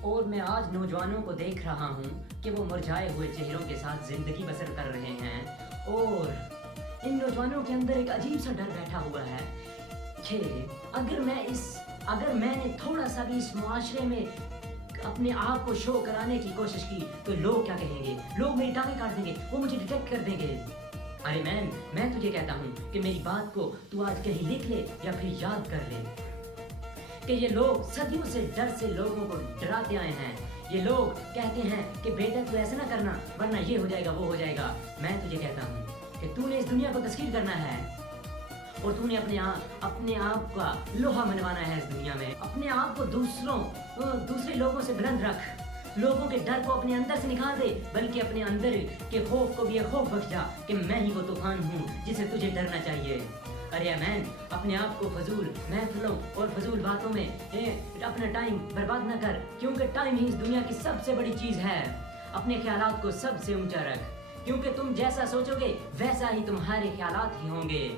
اور میں آج نوجوانوں کو دیکھ رہا ہوں کہ وہ مرجھائے ہوئے چہروں کے ساتھ زندگی بسر کر رہے ہیں، اور ان نوجوانوں کے اندر ایک عجیب سا ڈر بیٹھا ہوا ہے کہ اگر میں نے تھوڑا سا بھی اس معاشرے میں اپنے آپ کو شو کرانے کی کوشش کی تو لوگ کیا کہیں گے، لوگ میری ٹانگیں کاٹ دیں گے، وہ مجھے ڈیٹیکٹ کر دیں گے۔ ارے مین، میں تجھے کہتا ہوں کہ میری بات کو تو آج کہیں لکھ لے یا پھر یاد کر لے کہ یہ لوگ صدیوں سے ڈر سے لوگوں کو ڈراتے آئے ہیں۔ یہ لوگ کہتے ہیں کہ بیٹا تو ایسا نہ کرنا ورنہ یہ ہو جائے گا، وہ ہو جائے گا۔ میں تجھے کہتا ہوں کہ تو نے اس دنیا کو تسخیر کرنا ہے اور تو نے اپنے آپ کا لوہا منوانا ہے اس دنیا میں۔ اپنے آپ کو دوسرے لوگوں سے بلند رکھ، لوگوں کے ڈر کو اپنے اندر سے نکال دے، بلکہ اپنے اندر کے خوف کو بھی یہ خوف بخش جا کہ میں ہی وہ طوفان ہوں جسے تجھے ڈرنا چاہیے۔ ارے مین، اپنے آپ کو فضول محفلوں اور فضول باتوں میں اپنا ٹائم برباد نہ کر، کیونکہ ٹائم ہی اس دنیا کی سب سے بڑی چیز ہے۔ اپنے خیالات کو سب سے اونچا رکھ، کیونکہ تم جیسا سوچو گے ویسا ہی تمہارے خیالات ہی ہوں گے۔